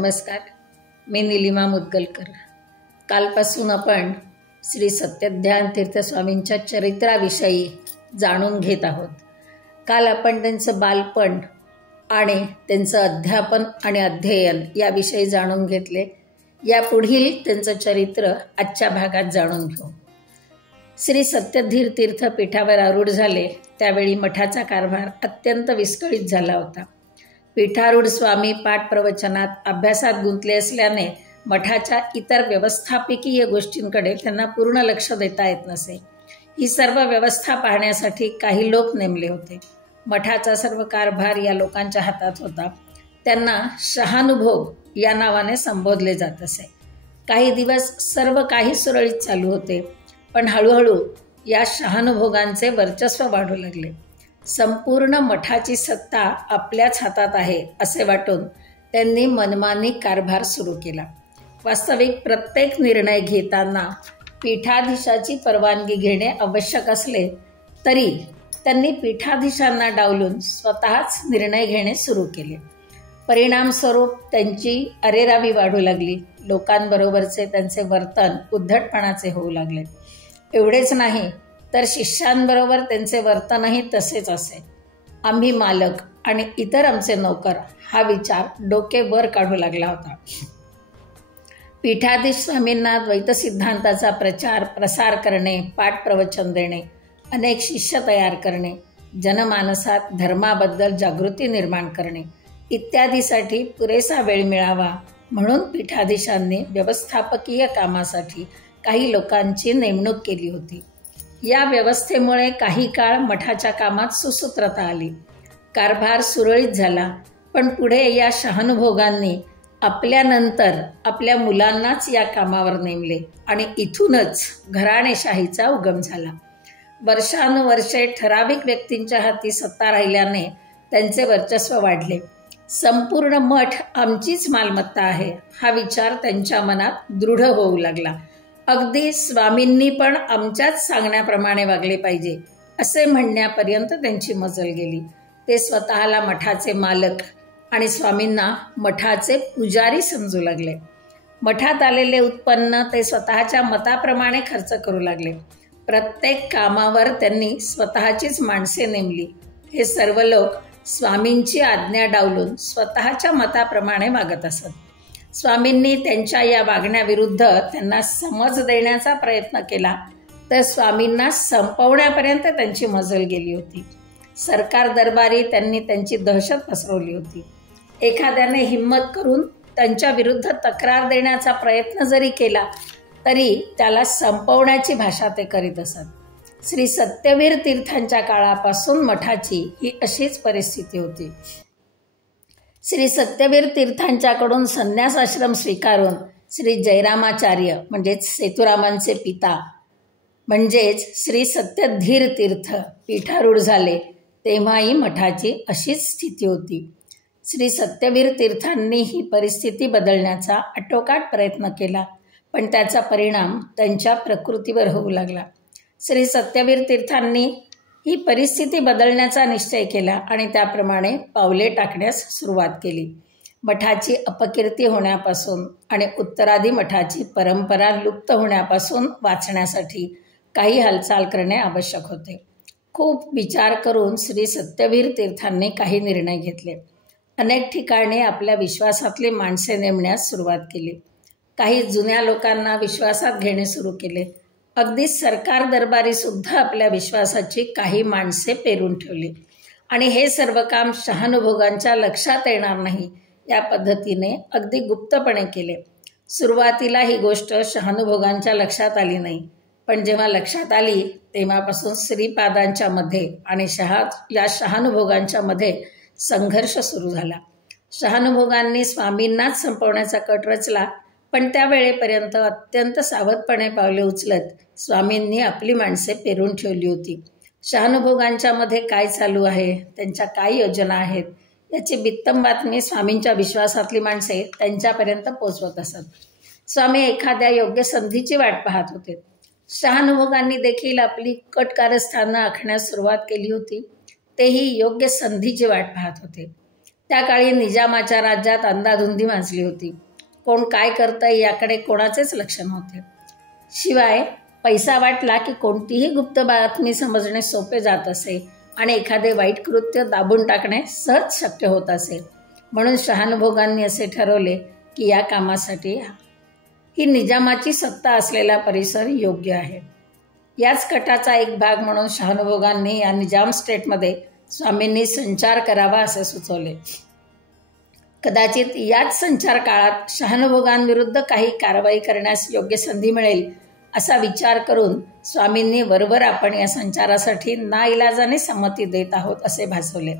नमस्कार, मी निलिमा मुदगलकर. कालपासून आपण श्री सत्यज्ञान तीर्थ स्वामींच्या चरित्राविषयी जाणून घेत आहोत. काल आपण त्यांचं बालपण आणि त्यांचं अध्यापन आणि अध्ययन याविषयी जाणून घेतले. यापुढील त्यांचं चरित्र आजच्या भागात जाणून घेऊ. श्री सत्यधीर तीर्थ पीठावर आरूढ झाले त्यावेळी मठाचा कारभार अत्यंत विस्कळीत झाला होता. पीठारूढ स्वामी पाठ प्रवचनात अभ्यासात गुंतले असल्याने मठाच्या इतर व्यवस्थापकीय गोष्टींकडे त्यांना पूर्ण लक्ष देता येत नसे. ही सर्व व्यवस्था पाहण्यासाठी काही लोक नेमले होते. मठाचा सर्व कारभार या लोकांच्या हातात होता. त्यांना शहानुभोग या नावाने संबोधले जात असे. काही दिवस सर्व काही सुरळीत चालू होते, पण हळूहळू या शहानुभोगांचे वर्चस्व वाढू लागले. संपूर्ण मठाची सत्ता आपल्याच हातात आहे असे वाटून त्यांनी मनमानी कारभार सुरू केला. वास्तविक प्रत्येक निर्णय घेताना पीठाधीशाची परवानगी घेणे आवश्यक असले तरी त्यांनी पीठाधीशांना डावलून स्वतःच निर्णय घेणे सुरू केले. परिणामस्वरूप त्यांची अरेरावी वाढू लागली. लोकांबरोबरचे त्यांचे वर्तन उद्धटपणाचे होऊ लागले. एवढेच नाही तर शिष्यांबरोबर त्यांचे वर्तनही तसेच असे. आम्ही मालक आणि इतर आमचे नोकर हा विचार डोके वर काढू लागला होता. पीठाधीश स्वामींना द्वैत सिद्धांताचा प्रचार प्रसार करणे, पाठ प्रवचन देणे, अनेक शिष्य तयार करणे, जनमानसात धर्माबद्दल जागृती निर्माण करणे इत्यादीसाठी पुरेसा वेळ मिळावा म्हणून पीठाधीशांनी व्यवस्थापकीय कामासाठी काही लोकांची नेमणूक केली होती. या व्यवस्थेमुळे काही काळ मठाच्या कामात सुसूत्रता आली. कारभार सुरळीत झाला. पण पुढे या शहानुभोगांनी आपल्यानंतर आपल्या मुलांनाच या कामावर नेमले आणि इथूनच घराणेशाहीचा उगम झाला. वर्षानुवर्षे ठराविक व्यक्तींच्या हाती सत्ता राहिल्याने त्यांचे वर्चस्व वाढले. संपूर्ण मठ आमचीच मालमत्ता आहे हा विचार त्यांच्या मनात दृढ होऊ लागला. अगदी स्वामींनी पण आमच्याच सांगण्याप्रमाणे वागले पाहिजे असे म्हणण्यापर्यंत त्यांची मजल गेली. ते स्वतःला मठाचे मालक आणि स्वामींना मठाचे पुजारी समजू लागले. मठात आलेले उत्पन्न ते स्वतःच्या मताप्रमाणे खर्च करू लागले. प्रत्येक कामावर त्यांनी स्वतःचीच माणसे नेमली. हे सर्व लोक स्वामींची आज्ञा डावलून स्वतःच्या मताप्रमाणे वागत असत. स्वामींनी त्यांच्या या वागण्याविरुद्ध त्यांना समज देण्याचा प्रयत्न केला तर स्वामींना संपवण्यापर्यंत त्यांची मजल गेली होती. सरकार दरबारी त्यांनी त्यांची दहशत पसरवली होती. एखाद्याने हिम्मत करून त्यांच्या विरुद्ध तक्रार देण्याचा प्रयत्न जरी केला तरी त्याला संपवण्याची भाषा ते करीत असत. श्री सत्यवीर तीर्थांच्या काळापासून मठाची ही अशीच परिस्थिती होती. श्री सत्यवीर तीर्थांच्याकडून संन्यास आश्रम स्वीकारून श्री जयरामाचार्य म्हणजेच सेतुरामांचे पिता म्हणजेच श्री सत्यधीर तीर्थ पीठारूढ झाले तेव्हाही मठाची अशीच स्थिती होती. श्री सत्यवीर तीर्थांनी ही परिस्थिती बदलण्याचा आटोकाट प्रयत्न केला, पण त्याचा परिणाम त्यांच्या प्रकृतीवर होऊ लागला. श्री सत्यवीर तीर्थांनी ही परिस्थिती बदलण्याचा निश्चय केला आणि त्याप्रमाणे पावले टाकण्यास सुरुवात केली. मठाची अपकीर्ती होण्यापासून आणि उत्तरादी मठाची परंपरा लुप्त होण्यापासून वाचण्यासाठी काही हालचाल करणे आवश्यक होते. खूप विचार करून श्री सत्यवीर तीर्थांनी काही निर्णय घेतले. अनेक ठिकाणी आपल्या विश्वासातली माणसे नेमण्यास सुरुवात केली. काही जुन्या लोकांना विश्वासात घेणे सुरू केले. अगदी सरकार दरबारी सुद्धा आपल्या विश्वासाची काही माणसे पेरून ठेवली आणि हे सर्व काम शहानुभोगांच्या लक्षात येणार नाही या पद्धतीने अगदी गुप्तपणे केले. सुरुवातीला ही गोष्ट शहानुभोगांच्या लक्षात आली नाही, पण जेव्हा लक्षात आली तेव्हापासून श्रीपादांच्या मध्ये आणि या शहानुभोगांच्या मध्ये संघर्ष सुरू झाला. शहानुभोगांनी स्वामींनाच संपवण्याचा कट रचला, पण त्या वेळेपर्यंत अत्यंत सावधपणे पावले उचलत स्वामींनी आपली माणसे पेरून ठेवली होती. शहानुभोगांच्या मध्ये काय चालू आहे, त्यांच्या काय योजना आहेत याची बित्तम बातमी स्वामींच्या विश्वासातली माणसे त्यांच्यापर्यंत पोचवत असत. स्वामी एखाद्या योग्य संधीची वाट पाहत होते. शहानुभोगांनी देखील आपली कट कारस्थानं आखण्यास सुरुवात केली होती. तेही योग्य संधीची वाट पाहत होते. त्या काळी निजामाच्या राज्यात अंधाधुंदी माजली होती. कोण काय करतंय याकडे कोणाचेच लक्ष नव्हते. शिवाय पैसा वाटला की कोणतीही गुप्त बातमी समजणे सोपे जात असे आणि एखादे वाईट कृत्य दाबून टाकणे सहज शक्य होत असे. म्हणून शहानुभोगांनी असे ठरवले की या कामासाठी ही निजामाची सत्ता असलेला परिसर योग्य आहे. याच कटाचा एक भाग म्हणून शहानुभोगांनी या निजाम स्टेटमध्ये स्वामींनी संचार करावा असे सुचवले. कदाचित याच संचार काळात शहानुभोगांविरुद्ध काही कारवाई करण्यास योग्य संधी मिळेल असा विचार करून स्वामींनी वरवर आपण या संचारासाठी नाइलाजाने संमती देत आहोत असे भासवले.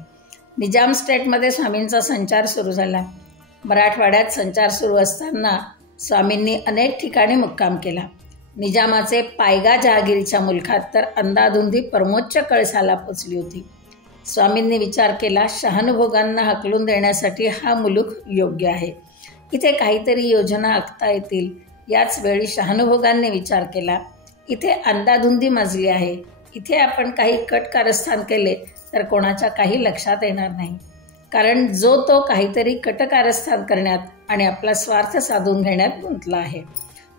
निजाम स्टेटमध्ये स्वामींचा संचार सुरू झाला. मराठवाड्यात संचार सुरू असताना स्वामींनी अनेक ठिकाणी मुक्काम केला. निजामाचे पायगा जहागिरीच्या मुलखात तर अंधाधुंदी परमोच्च कळसाला पोचली होती. स्वामींनी विचार केला, शहानुभोगांना हकलून देण्यासाठी हा मुलूक योग्य आहे. इथे काहीतरी योजना आखता येतील. याच वेळी शहानुभोगांनी विचार केला, इथे अंधाधुंदी माजली आहे. इथे आपण काही कट कारस्थान केले तर कोणाच्या काही लक्षात येणार नाही. कारण जो तो काहीतरी कटकारस्थान करण्यात आणि आपला स्वार्थ साधून घेण्यात गुंतला आहे.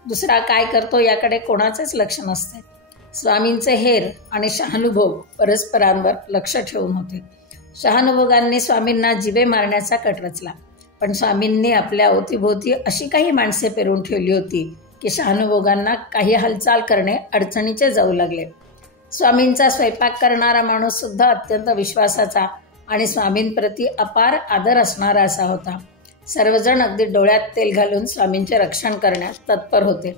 दुसरा काय करतो याकडे कोणाचेच लक्ष नसते. स्वामींचे हेर आणि शहानुभोग परस्परांवर लक्ष ठेवून होते. शहानुभोगांनी स्वामींना जिवे मारण्याचा कट रचला. पण स्वामींनी आपल्या अवतीभोवती अशी काही माणसे पेरून ठेवली होती की शहानुभोगांना काही हालचाल करणे अडचणीचे जाऊ लागले. स्वामींचा स्वयंपाक करणारा माणूस सुद्धा अत्यंत विश्वासाचा आणि स्वामींप्रती अपार आदर असणारा असा होता. सर्वजण अगदी डोळ्यात तेल घालून स्वामींचे रक्षण करण्यात तत्पर होते.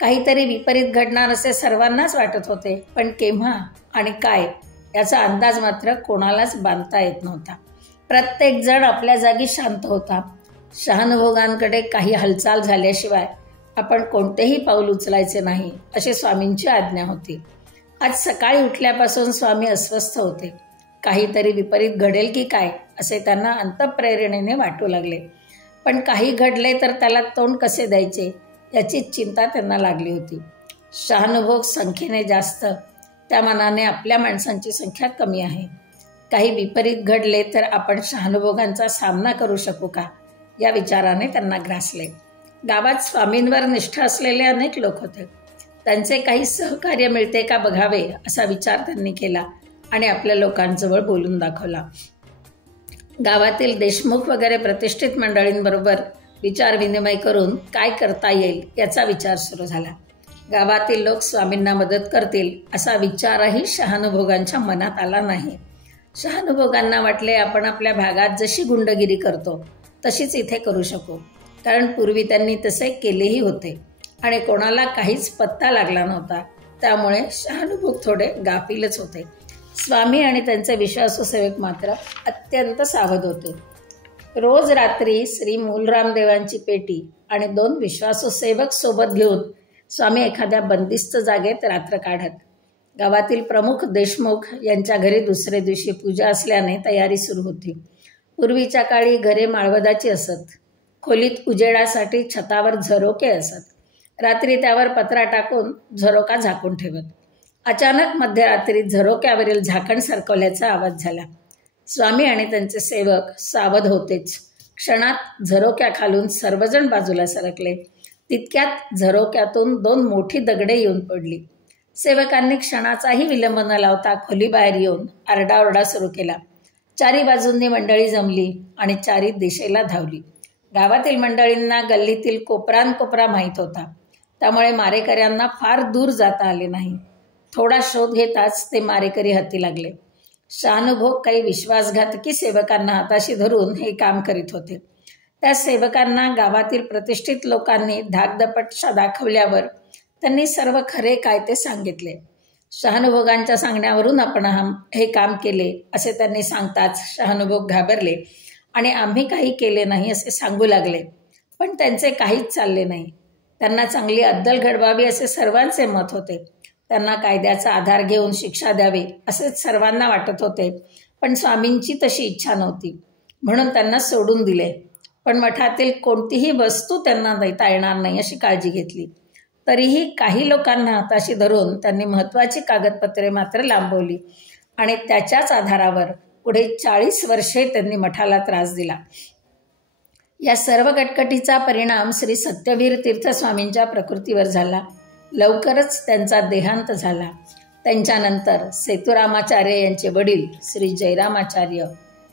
काहीतरी विपरीत घडणार असे सर्वांनाच वाटत होते, पण केव्हा आणि काय याचा अंदाज मात्र कोणालाच बांधता येत नव्हता. प्रत्येक जण आपल्या जागी शांत होता. शहानुभोगांकडे काही हालचाल झाल्याशिवाय आपण कोणतेही पाऊल उचलायचे नाही अशी स्वामींची आज्ञा होती. आज सकाळी उठल्यापासून स्वामी अस्वस्थ होते. काहीतरी विपरीत घडेल की काय असे त्यांना अंतःप्रेरणेने वाटू लागले. पण काही घडले तर त्याला तोंड कसे द्यायचे याची चिंता त्यांना लागली होती. शहानुभोग संख्येने जास्त, त्या मानाने आपल्या माणसांची संख्या कमी आहे. काही विपरीत घडले तर आपण शहानुभोगांचा सामना करू शकू का या विचाराने त्यांना ग्रासले. गावात स्वामींवर निष्ठा असलेले अनेक लोक होते. त्यांचे काही सहकार्य मिळते का बघावे असा विचार त्यांनी केला आणि आपल्या लोकांजवळ बोलून दाखवला. गावातील देशमुख वगैरे प्रतिष्ठित मंडळींबरोबर विचार विनिमय करून काय करता येईल याचा विचार सुरू झाला. गावातील लोक स्वामींना मदत करतील असा विचारही शहानुभोगांच्या मनात आला नाही. शहानुभोगांना वाटले, आपण आपल्या भागात जशी गुंडगिरी करतो तशीच इथे करू शकू. कारण पूर्वी त्यांनी तसे केलेही होते आणि कोणाला काहीच पत्ता लागला नव्हता. त्यामुळे शहानुभोग थोडे गाफीलच होते. स्वामी आणि त्यांचे विश्वासू सेवक मात्र अत्यंत सावध होते. रोज रात्री श्री मूलरामदेवांची पेटी आणि 2 विश्वासू सेवक सोबत घेऊन स्वामी एखाद्या बंदिस्त जागेत रात्र काढत. गावातील प्रमुख देशमुख यांच्या घरी दुसरे दिवशी पूजा असल्याने तयारी सुरू होती. पूर्वीच्या काळी घरे माळवदाची असत. खोलीत उजेडासाठी छतावर झरोके असत. रात्री त्यावर पत्रा टाकून झरोका झाकून ठेवत. अचानक मध्यरात्री झरोक्यावरील झाकण सरकवल्याचा आवाज झाला. स्वामी आणि त्यांचे सेवक सावध होतेच. क्षणात झरोक्याखालून सर्वजण बाजूला सरकले. तितक्यात झरोक्यातून 2 मोठी दगडे येऊन पडली. सेवकांनी क्षणाचाही विलंब न लावता खोलीबाहेर येऊन आरडाओरडा सुरू केला. चारी बाजूंनी मंडळी जमली आणि चारी दिशेला धावली. गावातील मंडळींना गल्लीतील कोपरानकोपरा माहीत होता. त्यामुळे मारेकऱ्यांना फार दूर जाता आले नाही. थोडा शोध घेताच ते मारेकरी हाती लागले. शहानुभोग काही विश्वासघातकी सेवकांना हाताशी धरून हे काम करीत होते. त्या सेवकांना गावातील प्रतिष्ठित लोकांनी धाकदपट दाखवल्यावर त्यांनी सर्व खरे काय ते सांगितले. शहानुभोगांच्या सांगण्यावरून आपण हे काम केले असे त्यांनी सांगताच शहानुभोग घाबरले आणि आम्ही काही केले नाही असे सांगू लागले. पण त्यांचे काहीच चालले नाही. त्यांना चांगली अद्दल घडवावी असे सर्वांचे मत होते. त्यांना कायद्याचा आधार घेऊन शिक्षा द्यावी असेच सर्वांना वाटत होते. पण स्वामींची तशी इच्छा नव्हती म्हणून त्यांना सोडून दिले. पण मठातील कोणतीही वस्तू त्यांना देता येणार नाही अशी काळजी घेतली. तरीही काही लोकांना हाताशी धरून त्यांनी महत्त्वाची कागदपत्रे मात्र लांबवली आणि त्याच्याच आधारावर पुढे 40 वर्षे त्यांनी मठाला त्रास दिला. या सर्व कटकटीचा परिणाम श्री सत्यवीर तीर्थ स्वामींच्या प्रकृतीवर झाला. लवकरच त्यांचा देहांत झाला. त्यांच्यानंतर सेतुरामाचार्य यांचे वडील श्री जयरामाचार्य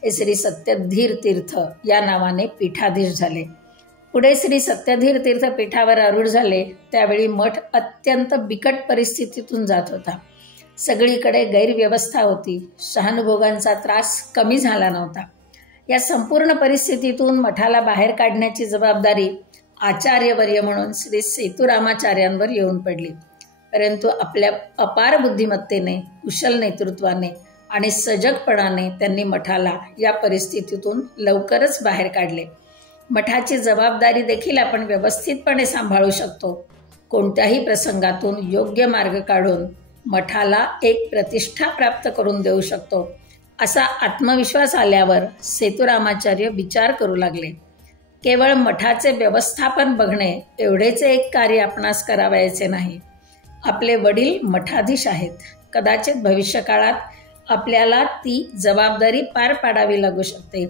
हे श्री सत्यधीर तीर्थ या नावाने पीठाधीश झाले. पुढे श्री सत्यधीर तीर्थ पीठावर आरूढ झाले त्यावेळी मठ अत्यंत बिकट परिस्थितीतून जात होता. सगळीकडे गैरव्यवस्था होती. शहानुभोगांचा त्रास कमी झाला नव्हता. या संपूर्ण परिस्थितीतून मठाला बाहेर काढण्याची जबाबदारी आचार्यवर्य म्हणून श्री सेतुरामाचार्यांवर येऊन पडली. परंतु आपल्या अपार बुद्धिमत्तेने, कुशल नेतृत्वाने आणि सजगपणाने त्यांनी मठाला या परिस्थितीतून लवकरच बाहेर काढले. मठाची जबाबदारी देखील आपण व्यवस्थितपणे सांभाळू शकतो. कोणत्याही प्रसंगातून योग्य मार्ग काढून मठाला एक प्रतिष्ठा प्राप्त करून देऊ शकतो असा आत्मविश्वास आल्यावर सेतुरामाचार्य विचार करू लागले. केवळ मठाचे व्यवस्थापन बघणे एवढेच एक कार्य आपणास करावयाचे नाही. आपले वडील मठाधीश आहेत. कदाचित भविष्यकाळात आपल्याला ती जबाबदारी पार पाडावी लागू शकते,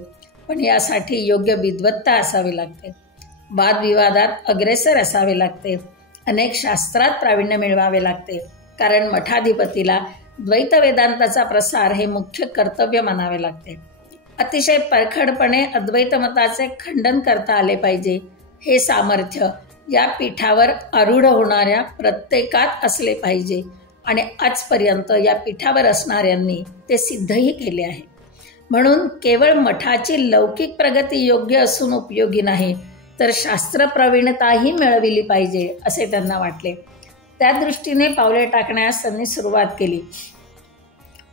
पण यासाठी योग्य विद्वत्ता असावी लागते. वादविवादात अग्रेसर असावे लागते. अनेक शास्त्रात प्रावीण्य मिळवावे लागते. कारण मठाधिपतीला द्वैत वेदांताचा प्रसार हे मुख्य कर्तव्य मानावे लागते. अतिशय परखडपणे अद्वैत मताचे खंडन करता आले पाहिजे. हे सामर्थ्य या पीठावर आरूढ होणाऱ्या प्रत्येकात असले पाहिजे आणि आजपर्यंत या पीठावर असणाऱ्यांनी ते सिद्धही केले आहे. म्हणून केवळ मठाची लौकिक प्रगती योग्य असून उपयोगी नाही, तर शास्त्रप्रवीणताही मिळविली पाहिजे असे त्यांना वाटले. त्या दृष्टीने पावले टाकण्यास त्यांनी सुरुवात केली.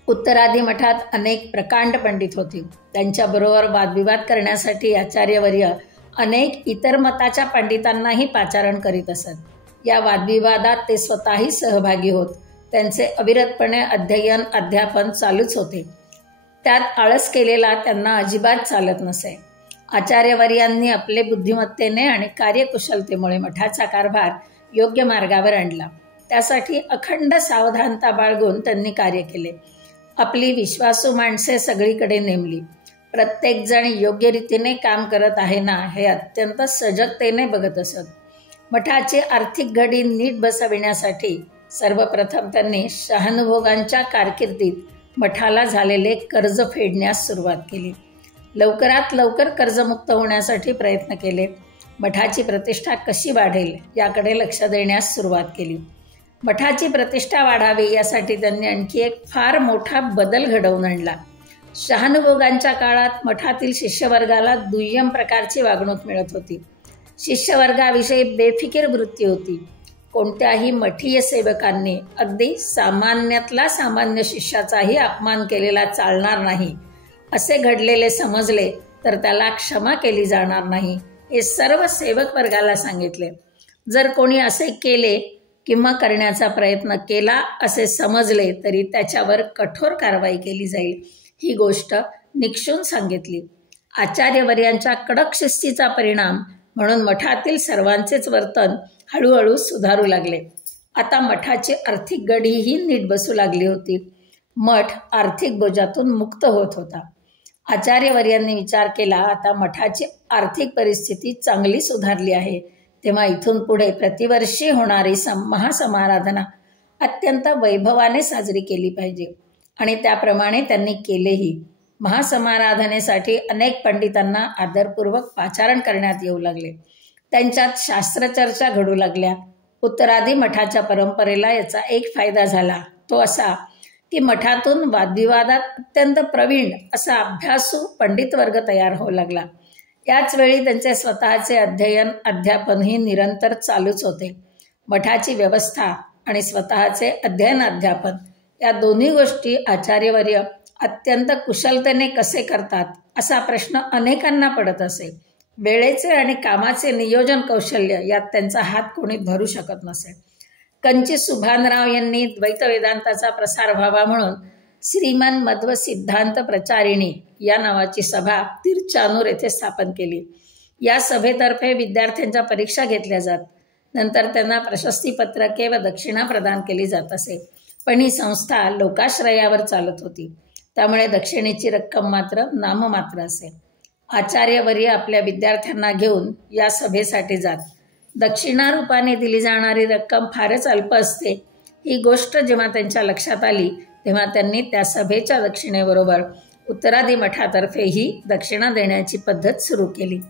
उत्तरादी मठात अनेक प्रकांड पंडित होते. त्यांच्याबरोबर वादविवाद करण्यासाठी आचार्यवर्य अनेक इतर मताच्या पंडितांनाही पाचारण करीत असत. या वादविवादात ते स्वतःही सहभागी होत. त्यांचे अविरतपणे अध्ययन अध्यापन चालूच होते. त्यात आळस केलेला त्यांना अजिबात चालत नसे. आचार्यवर्यांनी आपले बुद्धिमत्तेने आणि कार्यकुशलतेमुळे मठाचा कारभार योग्य मार्गावर आणला. त्यासाठी अखंड सावधानता बाळगून त्यांनी कार्य केले. आपली विश्वासू माणसे सगळीकडे नेमली. प्रत्येकजण योग्य रीतीने काम करत आहे ना हे अत्यंत सजगतेने बघत असत. मठाची आर्थिक घडी नीट बसविण्यासाठी सर्वप्रथम त्यांनी शहानुभोगांच्या कारकिर्दीत मठाला झालेले कर्ज फेडण्यास सुरुवात केली. लवकरात लवकर कर्जमुक्त होण्यासाठी प्रयत्न केले. मठाची प्रतिष्ठा कशी वाढेल याकडे लक्ष देण्यास सुरुवात केली. मठाची प्रतिष्ठा वाढावी यासाठी त्यांनी आणखी एक फार मोठा बदल घडवून आणला. शहानुभोगांच्या काळात मठातील शिष्यवर्गाला दुय्यम प्रकारची वागणूक मिळत होती. शिष्यवर्गाविषयी बेफिकीर वृत्ती होती. कोणत्याही मठीय सेवकांनी अगदी सामान्यातला सामान्य शिष्याचाही अपमान केलेला चालणार नाही असे घडलेले समजले तर त्याला क्षमा केली जाणार नाही हे सर्व सेवक वर्गाला सांगितले. जर कोणी असे केले किंवा करण्याचा प्रयत्न केला असे समजले तरी त्याच्यावर कठोर कारवाई केली जाईल ही गोष्ट निक्षून सांगितली. आचार्यवर्यांच्या कडक शिस्तीचा परिणाम म्हणून मठातील सर्वांचेच वर्तन हळूहळू सुधारू लागले. आता मठाची आर्थिक गडीही नीट बसू लागली होती. मठ आर्थिक बोजातून मुक्त होत होता. आचार्यवर्यांनी विचार केला, आता मठाची आर्थिक परिस्थिती चांगली सुधारली आहे, तेव्हा इथून पुढे प्रतिवर्षी होणारी महासमाराधना अत्यंत वैभवाने साजरी केली पाहिजे. आणि त्याप्रमाणे त्यांनी केलेही. महासमाराधनेसाठी अनेक पंडितांना आदरपूर्वक पाचारण करण्यात येऊ लागले. त्यांच्यात शास्त्रचर्चा घडू लागल्या. उत्तरादी मठाच्या परंपरेला याचा एक फायदा झाला. तो असा की मठातून वादविवादात अत्यंत प्रवीण असा अभ्यासू पंडित वर्ग तयार होऊ लागला. याच वेळी त्यांचे स्वतःचे अध्ययन अध्यापनही निरंतर चालूच होते. मठाची व्यवस्था आणि स्वतःचे अध्ययन अध्यापन या दोन्ही गोष्टी आचार्यवर्य अत्यंत कुशलतेने कसे करतात असा प्रश्न अनेकांना पडत असे. वेळेचे आणि कामाचे नियोजन कौशल्य यात त्यांचा हात कोणी धरू शकत नसे. कंची सुभानराव यांनी द्वैत वेदांताचा प्रसार व्हावा म्हणून श्रीमान मध्व सिद्धांत प्रचारिणी या नावाची सभा तिरुचानूर येथे स्थापन केली. या सभेतर्फे विद्यार्थ्यांच्या परीक्षा घेतल्या जात. नंतर त्यांना प्रशस्तीपत्रके व दक्षिणा प्रदान केली जात असे. पण ही संस्था लोकाश्रयावर चालत होती. त्यामुळे दक्षिणेची रक्कम मात्र नाममात्र असेल. आचार्यवर्य आपल्या विद्यार्थ्यांना घेऊन या सभेसाठी जात. दक्षिणारूपाने दिली जाणारी रक्कम फारच अल्प असते. ही गोष्ट जेव्हा त्यांच्या लक्षात आली तेव्हा त्यांनी त्या सभेच्या दक्षिणेबरोबर उत्तरादी मठातर्फे ही दक्षिणा देण्याची पद्धत सुरू केली.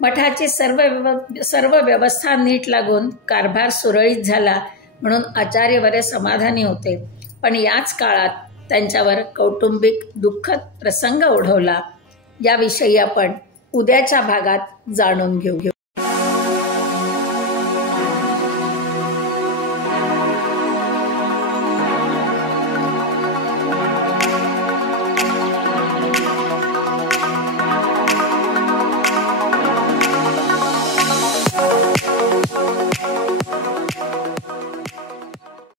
मठाची सर्व व्यवस्था नीट लागून कारभार सुरळीत झाला म्हणून आचार्यवर्य समाधानी होते. पण याच काळात त्यांच्यावर कौटुंबिक दुःखद प्रसंग ओढवला. याविषयी आपण उद्याच्या भागात जाणून घेऊ.